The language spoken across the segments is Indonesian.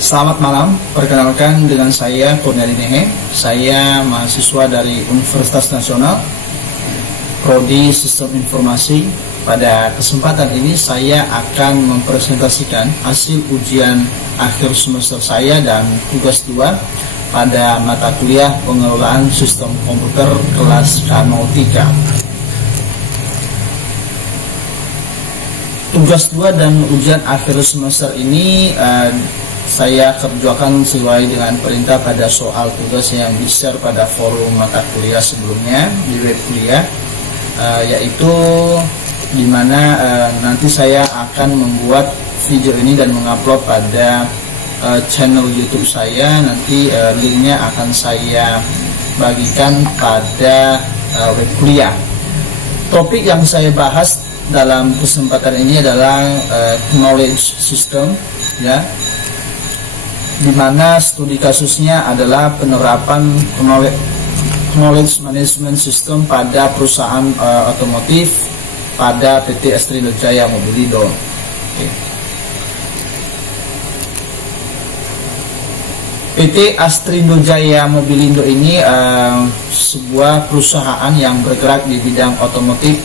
Selamat malam, perkenalkan dengan saya Kurniadi Nehe. Saya mahasiswa dari Universitas Nasional, Prodi Sistem Informasi. Pada kesempatan ini saya akan mempresentasikan hasil ujian akhir semester saya dan tugas 2 pada mata kuliah pengelolaan sistem komputer kelas K03. Tugas 2 dan ujian akhir semester ini saya kerjakan sesuai dengan perintah pada soal tugas yang di-share pada forum mata kuliah sebelumnya di web kuliah, yaitu dimana nanti saya akan membuat video ini dan mengupload pada channel YouTube saya. Nanti linknya akan saya bagikan pada web kuliah. Topik yang saya bahas dalam kesempatan ini adalah knowledge system, ya, di mana studi kasusnya adalah penerapan knowledge management system pada perusahaan otomotif pada PT Astrindo Jaya Mobilindo. PT Astrindo Jaya Mobilindo ini sebuah perusahaan yang bergerak di bidang otomotif,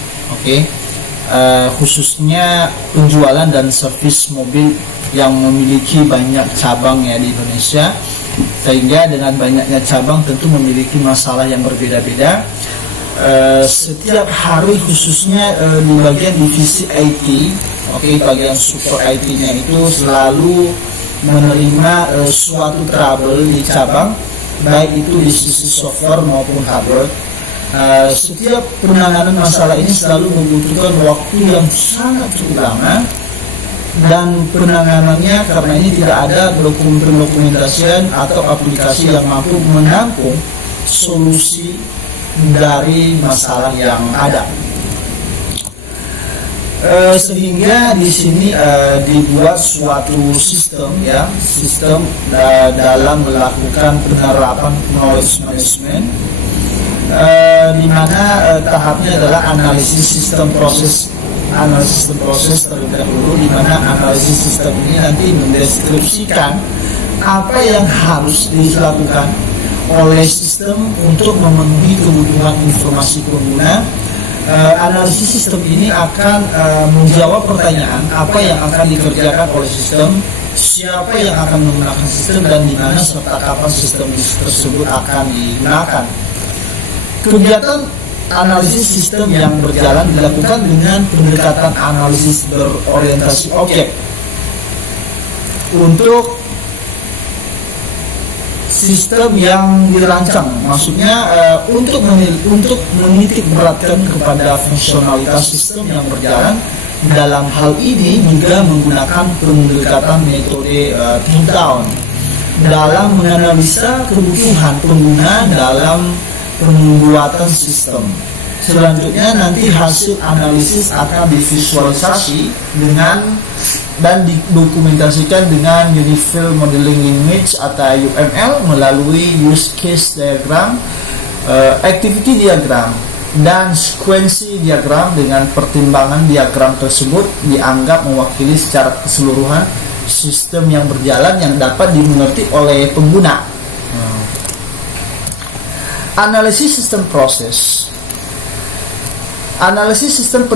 khususnya penjualan dan servis mobil yang memiliki banyak cabang ya di Indonesia, sehingga dengan banyaknya cabang tentu memiliki masalah yang berbeda-beda. Setiap hari khususnya di bagian divisi IT, bagian support IT-nya itu selalu menerima suatu trouble di cabang, baik itu di sisi software maupun hardware. Setiap penanganan masalah ini selalu membutuhkan waktu yang sangat cukup lama, dan penanganannya karena ini tidak ada dokumentasian atau aplikasi yang mampu menampung solusi dari masalah yang ada. Sehingga di sini dibuat suatu sistem, ya, sistem dalam melakukan penerapan knowledge management, di mana tahapnya adalah analisis sistem proses terlebih dahulu, di mana analisis sistem ini nanti mendeskripsikan apa yang harus dilakukan oleh sistem untuk memenuhi kebutuhan informasi pengguna. Analisis sistem ini akan menjawab pertanyaan apa yang akan dikerjakan oleh sistem, siapa yang akan menggunakan sistem, dan di mana serta kapan sistem tersebut akan digunakan. Kegiatan analisis sistem yang berjalan dilakukan dengan pendekatan analisis berorientasi objek. Untuk sistem yang dirancang, maksudnya untuk menitik beratkan kepada fungsionalitas sistem yang berjalan. Dalam hal ini juga menggunakan pendekatan metode top-down dalam menganalisa kebutuhan pengguna dalam pembuatan sistem. Selanjutnya nanti hasil analisis akan divisualisasi dan didokumentasikan dengan Unified Modeling Image atau UML melalui use case diagram, activity diagram, dan sequence diagram. Dengan pertimbangan diagram tersebut dianggap mewakili secara keseluruhan sistem yang berjalan yang dapat dimengerti oleh pengguna. Analisis sistem proses. Analisis sistem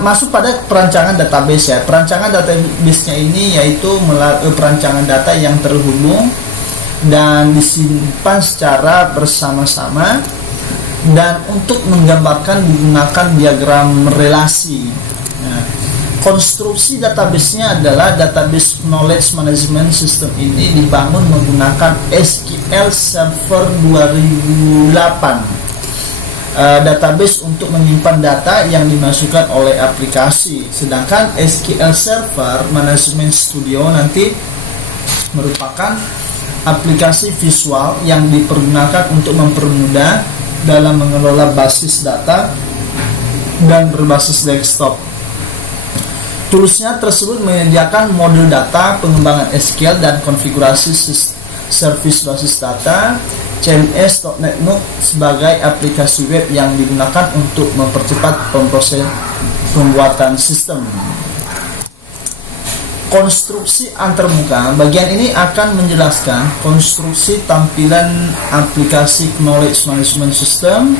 masuk pada perancangan database, ya. Perancangan database-nya ini yaitu perancangan data yang terhubung dan disimpan secara bersama-sama, dan untuk menggambarkan menggunakan diagram relasi. Nah, konstruksi database-nya adalah database knowledge management system ini dibangun menggunakan SQL Server 2008. Database untuk menyimpan data yang dimasukkan oleh aplikasi. Sedangkan SQL Server Management Studio nanti merupakan aplikasi visual yang dipergunakan untuk mempermudah dalam mengelola basis data dan berbasis desktop. Toolsnya tersebut menyediakan model data, pengembangan SQL, dan konfigurasi service basis data. CMS.NET Node sebagai aplikasi web yang digunakan untuk mempercepat pembuatan sistem. konstruksi antarmuka. Bagian ini akan menjelaskan konstruksi tampilan aplikasi Knowledge Management System.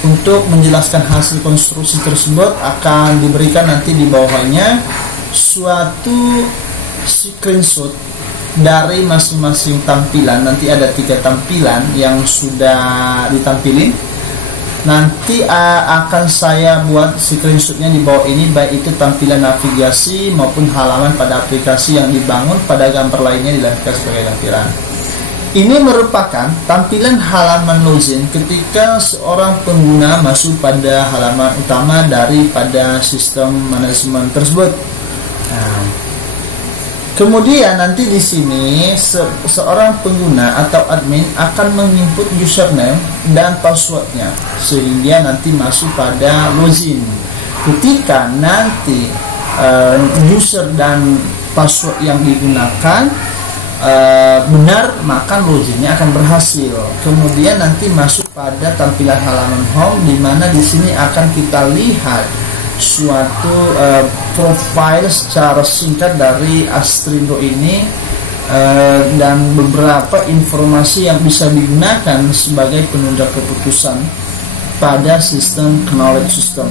Untuk menjelaskan hasil konstruksi tersebut akan diberikan nanti di bawahnya suatu screenshot dari masing-masing tampilan. Nanti ada 3 tampilan yang sudah ditampilin. Nanti akan saya buat screenshotnya di bawah ini, baik itu tampilan navigasi maupun halaman pada aplikasi yang dibangun pada gambar lainnya dilakukan sebagai lampiran. Ini merupakan tampilan halaman login ketika seorang pengguna masuk pada halaman utama daripada sistem manajemen tersebut. Nah, kemudian nanti di sini seorang pengguna atau admin akan menginput username dan passwordnya sehingga nanti masuk pada login. Ketika nanti user dan password yang digunakan benar, maka loginnya akan berhasil. Kemudian nanti masuk pada tampilan halaman home, di mana di sini akan kita lihat suatu profile secara singkat dari Astrindo ini dan beberapa informasi yang bisa digunakan sebagai penunda keputusan pada sistem knowledge system.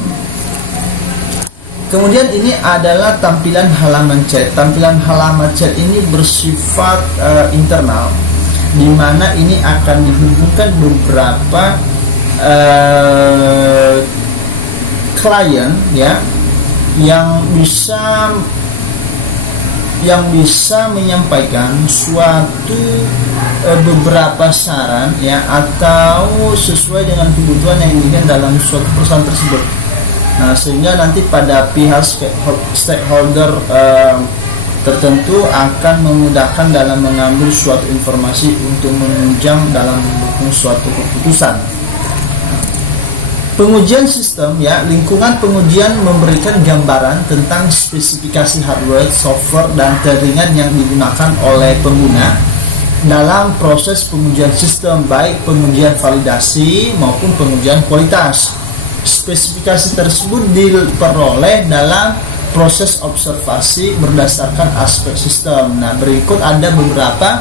Kemudian ini adalah tampilan halaman chat. Tampilan halaman chat ini bersifat internal, di mana ini akan dihubungkan beberapa klien ya yang bisa menyampaikan suatu beberapa saran ya atau sesuai dengan kebutuhan yang diinginkan dalam suatu perusahaan tersebut. Nah, sehingga nanti pada pihak stakeholder tertentu akan memudahkan dalam mengambil suatu informasi untuk menunjang dalam mendukung suatu keputusan. Pengujian sistem ya, lingkungan pengujian memberikan gambaran tentang spesifikasi hardware, software, dan jaringan yang digunakan oleh pengguna dalam proses pengujian sistem, baik pengujian validasi maupun pengujian kualitas. Spesifikasi tersebut diperoleh dalam proses observasi berdasarkan aspek sistem. Nah, berikut ada beberapa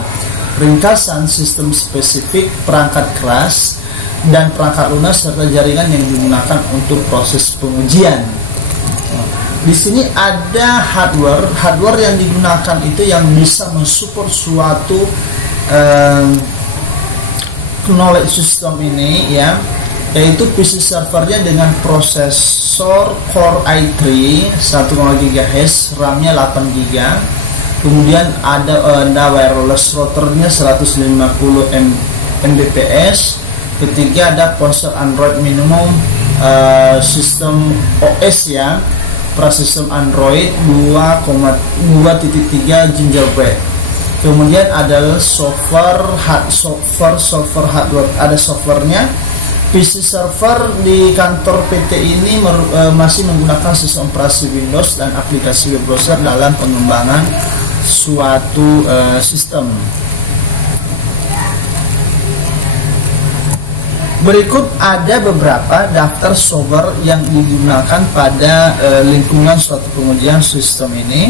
ringkasan sistem spesifik, perangkat keras, dan perangkat lunak serta jaringan yang digunakan untuk proses pengujian. Di sini ada hardware yang digunakan itu yang bisa mensupport suatu knowledge system ini ya, yaitu PC servernya dengan prosesor Core i3 1,5 GHz, RAM-nya 8 GB. Kemudian ada wireless routernya 150 Mbps. Ketiga ada ponsel Android minimum sistem OS ya, prasistem Android 2.3 Gingerbread. Kemudian adalah software hardware, ada softwarenya. PC server di kantor PT ini masih menggunakan sistem operasi Windows dan aplikasi web browser dalam pengembangan suatu sistem. Berikut ada beberapa daftar software yang digunakan pada lingkungan suatu pengujian sistem ini,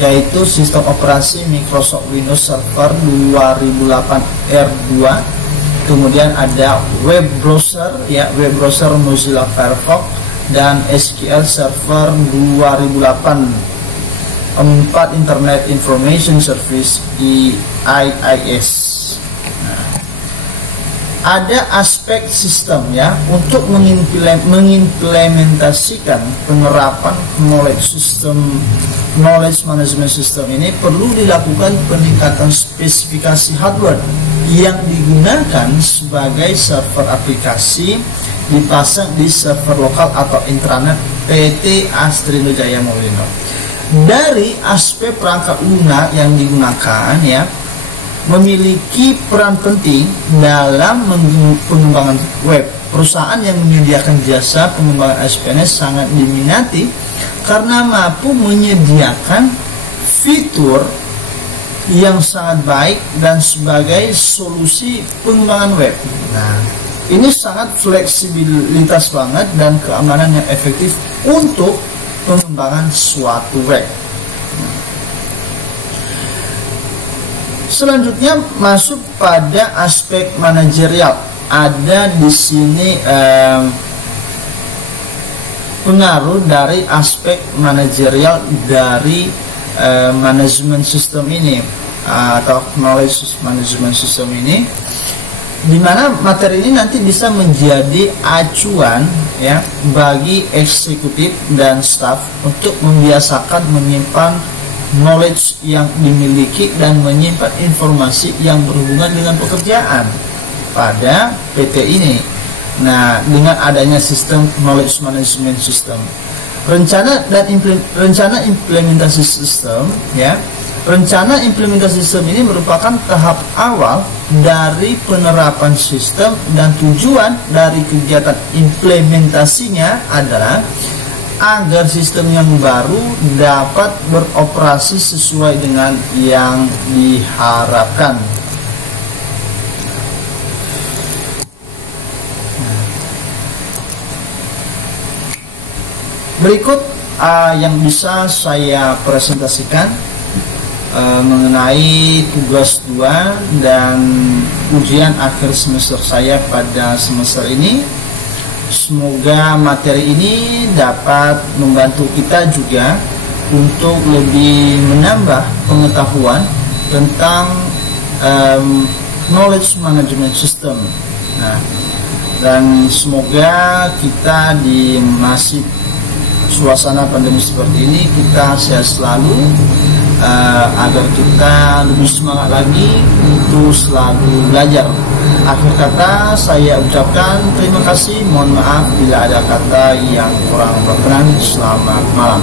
yaitu sistem operasi Microsoft Windows Server 2008 R2. Kemudian ada web browser ya, web browser Mozilla Firefox dan SQL Server 2008. 4 Internet Information Service IIS. Nah, ada aspek sistem ya, untuk mengimplementasikan penerapan knowledge management system ini perlu dilakukan peningkatan spesifikasi hardware yang digunakan sebagai server aplikasi dipasang di server lokal atau intranet PT Astrindo Jaya Molindo. Dari aspek perangkat lunak yang digunakan ya, memiliki peran penting dalam pengembangan web. Perusahaan yang menyediakan jasa pengembangan ASP.NET sangat diminati karena mampu menyediakan fitur yang sangat baik dan sebagai solusi pengembangan web. Nah, ini sangat fleksibilitas banget dan keamanan yang efektif untuk pengembangan suatu web. Selanjutnya masuk pada aspek manajerial. Ada di sini pengaruh dari aspek manajerial dari manajemen sistem ini atau knowledge management system ini, di mana materi ini nanti bisa menjadi acuan ya bagi eksekutif dan staf untuk membiasakan menyimpan knowledge yang dimiliki dan menyimpan informasi yang berhubungan dengan pekerjaan pada PT ini. Nah, dengan adanya sistem knowledge management system, rencana implementasi sistem ya. Rencana implementasi sistem ini merupakan tahap awal dari penerapan sistem, dan tujuan dari kegiatan implementasinya adalah agar sistem yang baru dapat beroperasi sesuai dengan yang diharapkan. Berikut yang bisa saya presentasikan mengenai tugas 2 dan ujian akhir semester saya pada semester ini. Semoga materi ini dapat membantu kita juga untuk lebih menambah pengetahuan tentang knowledge management system. Nah, dan semoga kita di masih suasana pandemi seperti ini kita sehat selalu, agar kita lebih semangat lagi untuk selalu belajar. Akhir kata saya ucapkan terima kasih, mohon maaf bila ada kata yang kurang berkenan. Selamat malam.